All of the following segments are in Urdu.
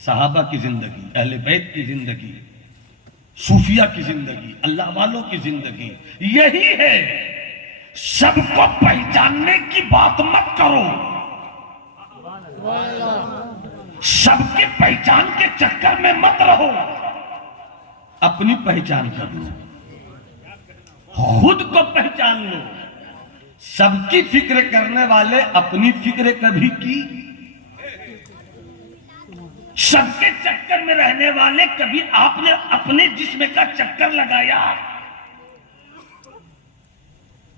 صحابہ کی زندگی، اہل بیت کی زندگی، صوفیہ کی زندگی، اللہ والوں کی زندگی یہی ہے۔ سب کو پہچاننے کی بات مت کرو، سب کے پہچان کے چکر میں مت رہو، اپنی پہچان کر لو، خود کو پہچان لو۔ سب کی فکر کرنے والے اپنی فکر کبھی کی، سب کے چکر میں رہنے والے کبھی آپ نے اپنے جسم کا چکر لگایا؟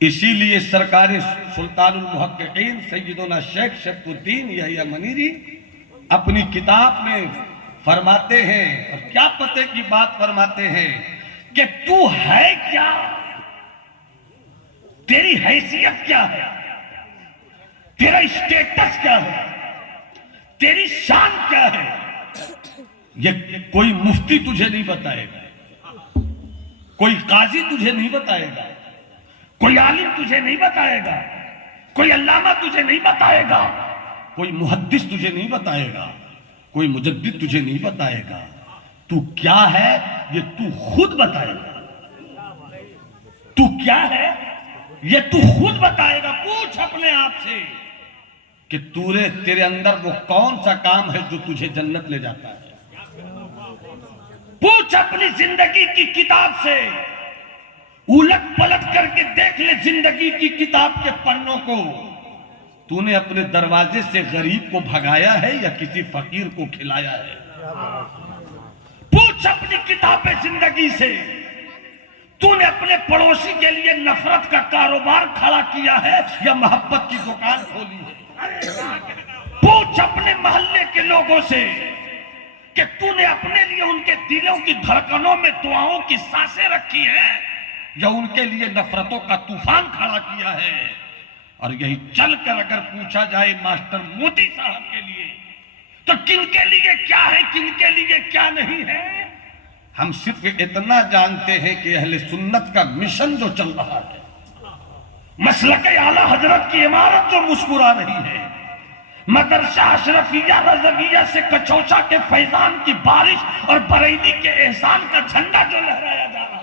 اسی لیے سرکار سلطان المحققین سیدنا شیخ شرف الدین یحییٰ منیری اپنی کتاب میں فرماتے ہیں، اور کیا پتے کی بات فرماتے ہیں کہ تو ہے کیا، تیری حیثیت کیا ہے، تیرا اسٹیٹس کیا ہے، تیری شان کیا ہے، یہ کوئی مفتی تجھے نہیں بتائے گا، کوئی قاضی تجھے نہیں بتائے گا، کوئی عالم تجھے نہیں بتائے گا، کوئی علامہ تجھے نہیں بتائے گا، کوئی محدث تجھے نہیں بتائے گا، کوئی مجدد تجھے نہیں بتائے گا۔ تو کیا ہے یہ تو خود بتائے گا، تو کیا ہے یہ تو خود بتائے گا۔ پوچھ اپنے آپ سے کہ تیرے اندر وہ کون سا کام ہے جو تجھے جنت لے جاتا ہے۔ پوچھ اپنی زندگی کی کتاب سے، الٹ پلٹ کر کے دیکھ لے زندگی کی کتاب کے پنوں کو، تو نے اپنے دروازے سے غریب کو بھگایا ہے یا کسی فقیر کو کھلایا ہے؟ پوچھ اپنی کتاب زندگی سے، تو نے اپنے پڑوسی کے لیے نفرت کا کاروبار کھڑا کیا ہے یا محبت کی دکان کھولی ہے؟ پوچھ اپنے محلے کے لوگوں سے کہ تو نے اپنے لیے ان کے دلوں کی دھڑکنوں میں دعاؤں کی سانسیں رکھی ہیں یا ان کے لیے نفرتوں کا طوفان کھڑا کیا ہے؟ اور یہی چل کر اگر پوچھا جائے ماسٹر مودی صاحب کے لیے تو کن کے لیے کیا ہے، کن کے لیے کیا نہیں ہے؟ ہم صرف اتنا جانتے ہیں کہ اہل سنت کا مشن جو چل رہا ہے، مسلک اعلیٰ حضرت کی عمارت جو مسکرا رہی ہے، مدرسہ اشرفیہ رضویہ سے کچوچا کے فیضان کی بارش اور بریلی کے احسان کا جھنڈا جو لہرایا جا رہا ہے،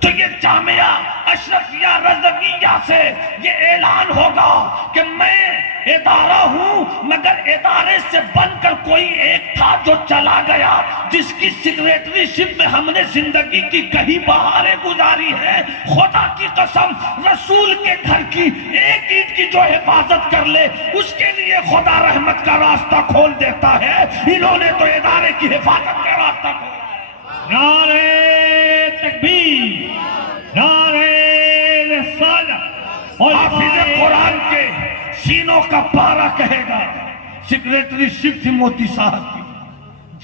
تو یہ جامعہ اشرفیہ رضویہ سے یہ اعلان ہوگا کہ میں ادارہ ہوں، مگر ادارے سے بن کر کوئی ایک تھا جو چلا گیا، جس کی سیکریٹری شپ میں ہم نے زندگی کی کئی بہاریں گزاری ہے۔ خدا کی قسم، رسول کے گھر کی ایک اینٹ کی جو حفاظت کر لے اس کے لیے خدا رحمت کا راستہ کھول دیتا ہے۔ انہوں نے تو ادارے کی حفاظت کا راستہ کھولا ہے۔ نعرہ تکبیر، نعرہ رسالت، اور حافظ قرآن کے سینوں کا پارا کہے گا، سیکریٹری شپ تھی موتی صاحب کی۔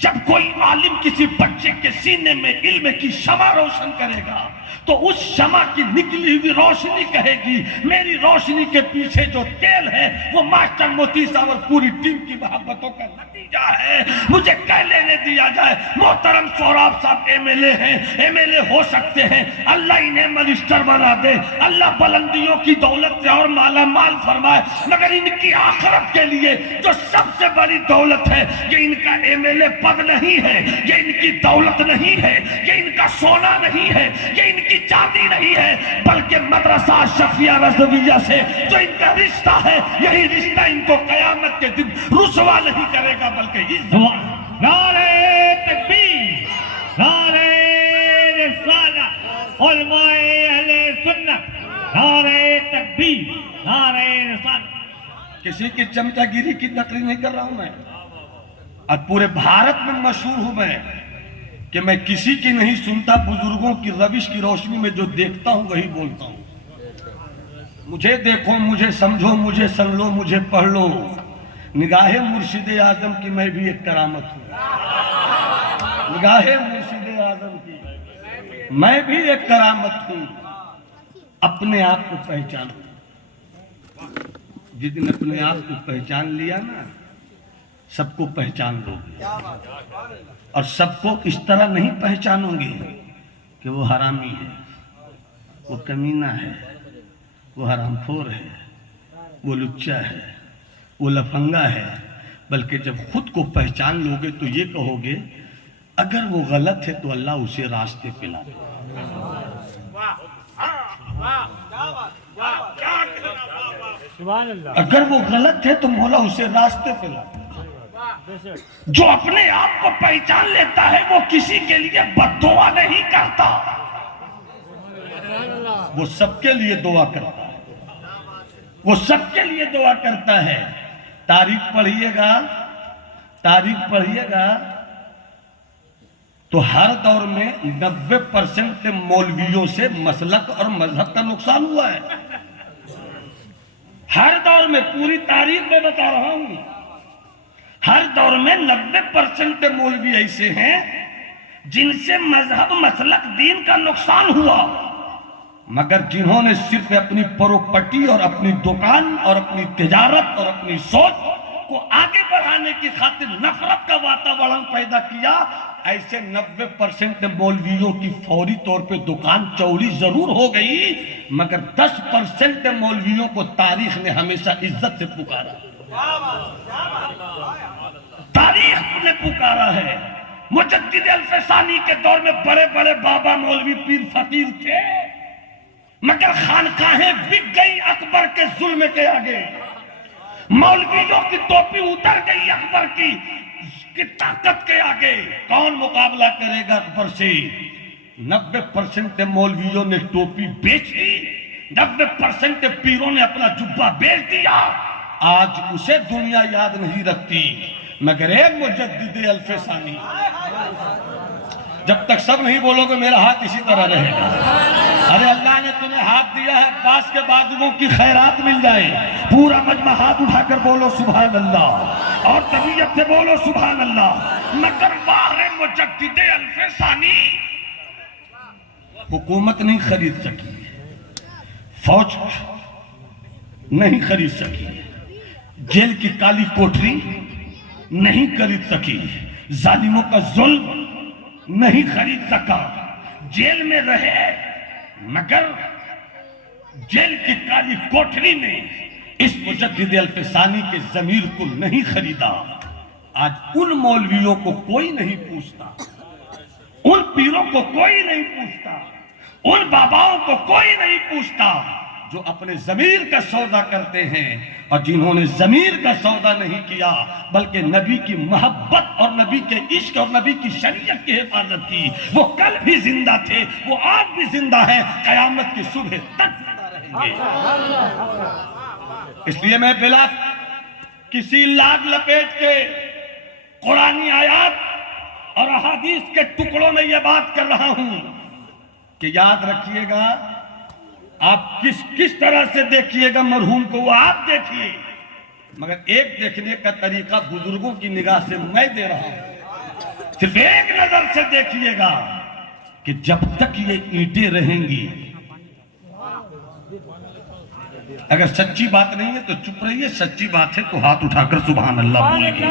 جب کوئی عالم کسی بچے کے سینے میں علم کی شمع روشن کرے گا تو اس شمع کی نکلی ہوئی روشنی کہے گی میری روشنی کے پیچھے جو تیل ہے وہ ماسٹر موتی صاحب اور پوری ٹیم کی محبتوں کا نتیجہ ہے۔ مجھے کہہ لینے دیا جائے، محترم سوراب صاحب ایم ایل اے ہیں، ایم ایل اے ہو سکتے ہیں، اللہ انہیں منسٹر بنا دے، اللہ بلندیوں کی دولت سے اور مالا مال فرمائے، مگر ان کی آخرت کے لیے جو سب سے بڑی دولت ہے یہ ان کا ایم ایل اے پد نہیں ہے، یہ ان کی دولت نہیں ہے، یہ ان کا سونا نہیں ہے، یہ ان کی چاندی نہیں ہے، بلکہ مدرسہ اشرفیہ رضویہ سے جو ان کا رشتہ ہے، یہی رشتہ ان کو قیامت کے دن رسوا نہیں کرے گا بلکہ عزت۔ نعرہ تکبیر، نعرہ رسالت، علماء اہل سنت، نعرہ تکبیر، نعرہ رسالت۔ کسی کی چمچہ گیری کی تقریر نہیں کر رہا ہوں میں، اور پورے بھارت میں مشہور ہوں میں کہ میں کسی کی نہیں سنتا، بزرگوں کی روش کی روشنی میں جو دیکھتا ہوں وہی بولتا ہوں۔ مجھے دیکھو، مجھے سمجھو، مجھے سن لو، مجھے پڑھ لو، نگاہ مرشد اعظم کی میں بھی ایک کرامت ہوں، نگاہ مرشد اعظم کی میں بھی ایک کرامت ہوں۔ اپنے آپ کو پہچانو، جس دن اپنے آپ کو پہچان لیا نا سب کو پہچان لو گے، اور سب کو اس طرح نہیں پہچانو گے کہ وہ حرامی ہے، وہ کمینہ ہے، وہ حرام خور ہے، وہ لچا ہے، وہ لفنگا ہے، بلکہ جب خود کو پہچان لوگے تو یہ کہو گے اگر وہ غلط ہے تو اللہ اسے راستے پہ لا دے. سبحان اللہ. اگر وہ غلط ہے تو مولا اسے راستے پہ لا دے. جو اپنے آپ کو پہچان لیتا ہے وہ کسی کے لیے بد دعا نہیں کرتا, وہ سب کے لیے دعا کرتا ہے, وہ سب کے لیے دعا کرتا ہے. تاریخ پڑھیے گا تو ہر دور میں 90% مولویوں سے مسلک اور مذہب کا نقصان ہوا ہے. ہر دور میں, پوری تاریخ میں بتا رہا ہوں, ہر دور میں 90% مولوی ایسے ہیں جن سے مذہب, مسلک, دین کا نقصان ہوا, مگر جنہوں نے صرف اپنی پراپرٹی اور اپنی دکان اور اپنی تجارت اور اپنی سوچ کو آگے بڑھانے کی خاطر نفرت کا واتاورن پیدا کیا, ایسے 90% مولویوں کی فوری طور پہ دکان چوری ضرور ہو گئی, مگر 10% مولویوں کو تاریخ نے ہمیشہ عزت سے پکارا, تاریخ نے پکارا ہے. مجدد الفسانی کے دور میں بڑے بڑے بابا, مولوی, پیر, فقیر تھے, مگر خانقاہیں بک گئی اکبر کے ظلم کے آگے. مولویوں کی ٹوپی اتر گئی اکبر کی طاقت کے آگے. کون مقابلہ کرے گا اکبر سے؟ 90% مولویوں نے ٹوپی بیچ دی, 90% پیروں نے اپنا جبہ بیچ دیا. آج اسے دنیا یاد نہیں رکھتی, مگر ایک مجدد الفسانی. جب تک سب نہیں بولو گے میرا ہاتھ اسی طرح رہے گا. ارے اللہ نے تمہیں ہاتھ دیا ہے, عباس کے بازوؤں کی خیرات مل جائے. پورا مجمع ہاتھ اٹھا کر بولو سبحان اللہ, اور طبیعت سے بولو سبحان اللہ. مگر باہر مجدد الفسانی حکومت نہیں خرید سکی, فوج نہیں خرید سکی, جیل کی کالی کوٹری نہیں خرید سکی, ظالموں کا ظلم نہیں خرید سکا. جیل میں رہے مگر جیل کی کالی کوٹری نے اس مجدد الفسانی کے ضمیر کو نہیں خریدا. آج ان مولویوں کو کوئی نہیں پوچھتا, ان پیروں کو کوئی نہیں پوچھتا, ان باباؤں کو کوئی نہیں پوچھتا جو اپنے ضمیر کا سودا کرتے ہیں, اور جنہوں نے ضمیر کا سودا نہیں کیا بلکہ نبی کی محبت اور نبی کے عشق اور نبی کی شریعت کی حفاظت کی. وہ کل بھی زندہ تھے, وہ آج بھی زندہ ہیں, قیامت کی صبح تک زندہ رہیں گے. اس لیے میں بلا کسی لاگ لپیٹ کے قرآنی آیات اور احادیث کے ٹکڑوں میں یہ بات کر رہا ہوں کہ یاد رکھیے گا, آپ کس طرح سے دیکھیے گا مرحوم کو وہ آپ دیکھیے, مگر ایک دیکھنے کا طریقہ بزرگوں کی نگاہ سے میں دے رہا ہوں. صرف ایک نظر سے دیکھیے گا کہ جب تک یہ اینٹیں رہیں گی, اگر سچی بات نہیں ہے تو چپ رہیے, سچی بات ہے تو ہاتھ اٹھا کر سبحان اللہ بولیں گے.